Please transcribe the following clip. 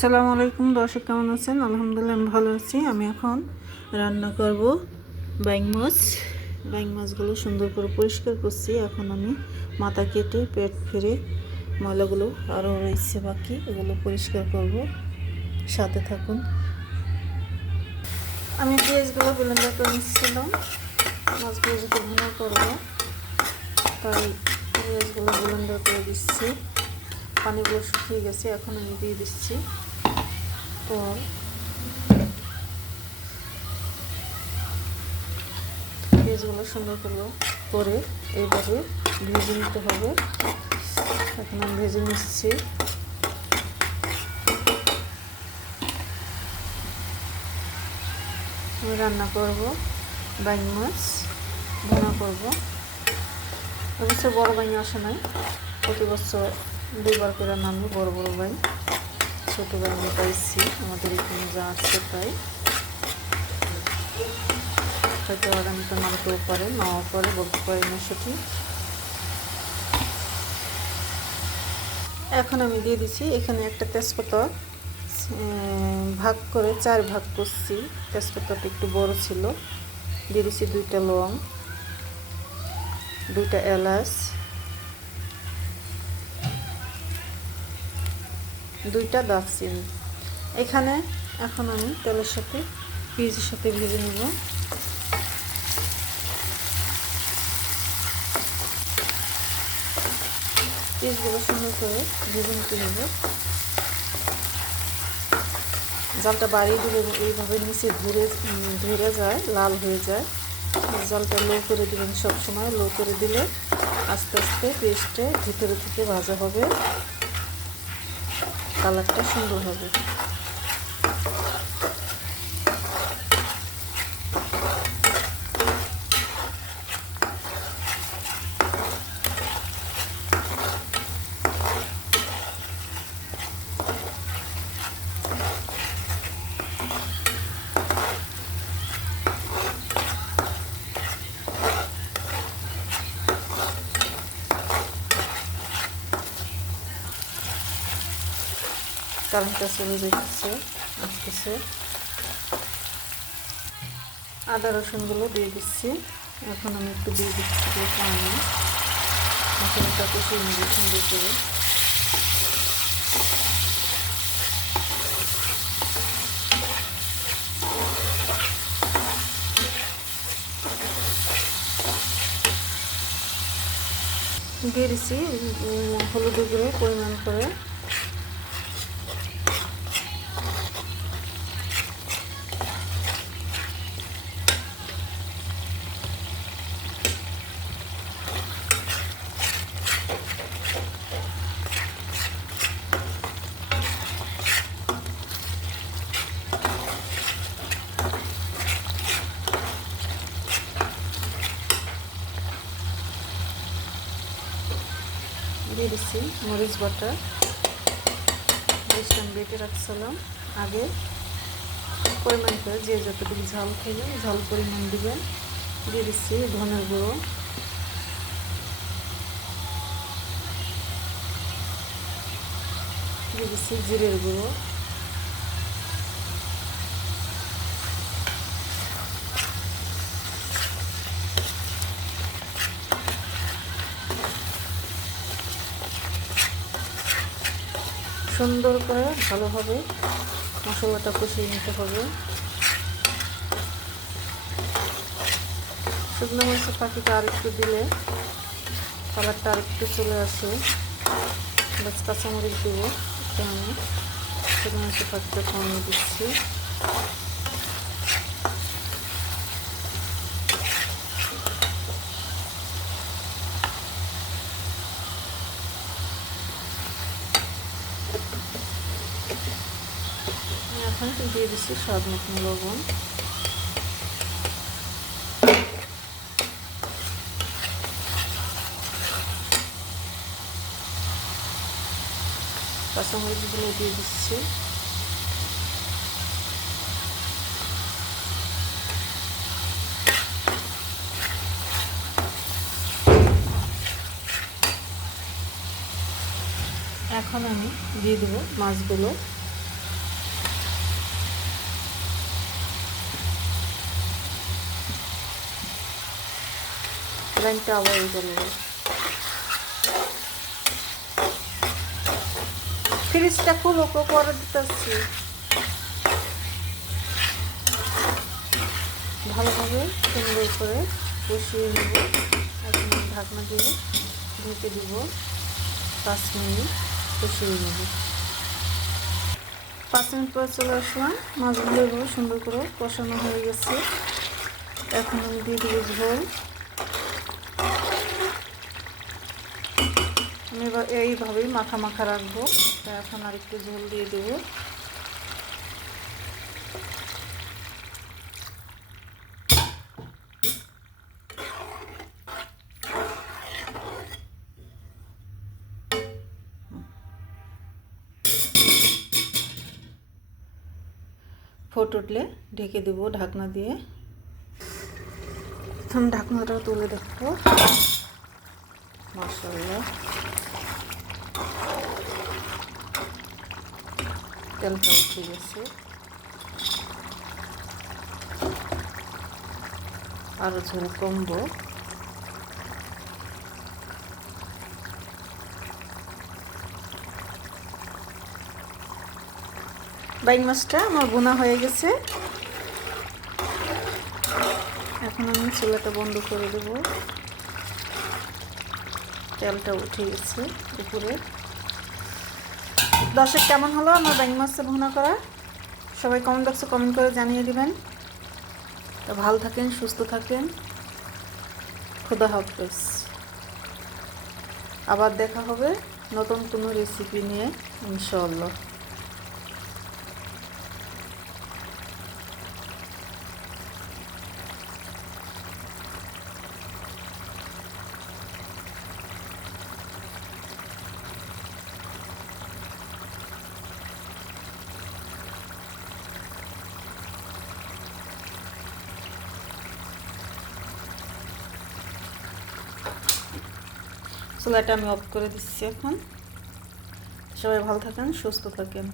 আসসালামু আলাইকুম দর্শক, কেমন আছেন? আলহামদুলিল্লাহ আমি ভালো আছি। আমি এখন রান্না করব বাইং মাছ। বাইং মাছগুলো সুন্দর করে পরিষ্কার করছি। এখন আমি মাথা কেটে পেট ফিরে ময়লাগুলো আরও রয়েছে বাকি, এগুলো পরিষ্কার করব। সাথে থাকুন। আমি পেঁয়াজগুলো ব্লেন্ডার করে নিচ্ছিলাম, মাছগুলো যেহেতু ভুনা করবো তাই পেঁয়াজগুলো ব্লেন্ডার করে দিচ্ছি। পানিগুলো শুকিয়ে গেছে, এখন আমি দিয়ে দিচ্ছি পর পেঁয়াজগুলো সুন্দর করে এইভাবে ভেজে নিতে হবে। এখন আমি ভেজে নিচ্ছি। আমি রান্না করব বাইং মাছ, ভুনা করব। অবশ্য বড় বাইং আসে নাই, প্রতি বছর 2বার করে নামবে বড় বড় বাইং। ছোটো বাইং পাইছি আমাদের এখানে যা আছে তাই, হয়তো আগামীতে নামতেও পারে, নাও পারে, বলতে পারি না সঠিক। এখন আমি দিয়ে দিচ্ছি এখানে একটা তেজপাতা, ভাগ করে 4 ভাগ করছি। তেজপাতাটা একটু বড় ছিল। দিয়ে দিচ্ছি 2টা লং, 2টা এলাচ, 2টা দারচিনি। এখানে এখন আমি তেলের সাথে পেঁয়াজের সাথে ভেজে নেব। পেঁয়াজগুলো সুন্দর করে ভেজে নিতে হবে। জালটা বাড়িয়ে দিলে এইভাবে নিচে ধরে যায়, লাল হয়ে যায়। জালটা লো করে দেবেন সবসময়। লো করে দিলে আস্তে আস্তে পেস্টে ভিতরে থেকে ভাজা হবে, কালারটা সুন্দর হবে। কারেন্টটা চলে যাচ্ছে, আসতেছে। আদা রসুনগুলো দিয়ে দিচ্ছি। এখন আমি একটু দিয়ে দিচ্ছি পানি। মশলাটা কষিয়ে নেব সুন্দর করে। দিয়ে দিচ্ছি হলুদ গুঁড়ো পরিমাণ করে। দিয়ে দিচ্ছি মরিচ বাটা। মরিচটা আমি বেটে রাখছিলাম আগে। পরিমাণ করে যে যতটুকু ঝাল খাইবেন ঝাল পরিমাণ দিবেন। দিয়ে দিচ্ছি ধনের গুঁড়ো, দিয়ে দিচ্ছি জিরের গুঁড়ো, সুন্দর করে ভালোভাবে মশলাটা কষিয়ে নিতে হবে। শুকনো মরিচের পাখিটা আর একটু দিলে কালারটা আর একটু চলে আসে। বাস কাঁচামরিচ দেবো একটু। আমি শুকনো মরিচের পাখিটা কমিয়ে দিচ্ছি। এখন দিয়ে দিচ্ছি স্বাদ মতন লবণ। কাঁচামরিচগুলো দিয়ে দিচ্ছি। এখন আমি দিয়ে দেবো মাছগুলো। লাইনটা আবার এই করবো। ফ্রিজটা খুলো, পরে দিতেছি। ভালোভাবে সুন্দর করে কষিয়ে নেব। এখন ঢাকনা দিয়ে ঢেকে দিব, 5 মিনিট কষিয়ে নেব। 5 মিনিট পরে চলে আসলাম, মাছগুলো এভাবে সুন্দর করে কষানো হয়ে গেছে। এখন আমি দিয়ে দিব ঝোল। আমি এবার এইভাবেই মাখা মাখা রাখবো। এখন আর একটু ঝোল দিয়ে দেবো। ফুট উঠলে ঢেকে দেবো ঢাকনা দিয়ে। এখন ঢাকনাটা তুলে দেখবো। মাশাআল্লাহ, তেলটা উঠে গেছে। আরো ঝোল কমবো। বাইং মাছটা আমার বোনা হয়ে গেছে। এখন আমি চুলাটা বন্ধ করে দেব। তেলটা উঠে গেছে উপরে। দর্শক, কেমন হলো আমার বাইং মাছটা ভুনা করা? সবাই কমেন্ট বক্সে কমেন্ট করে জানিয়ে দিবেন। তো ভালো থাকেন, সুস্থ থাকেন। খোদা হাফেজ। আবার দেখা হবে নতুন কোনো রেসিপি নিয়ে, ইনশাআল্লাহ। চুলাটা আমি অফ করে দিচ্ছি এখন। সবাই ভালো থাকেন, সুস্থ থাকেন।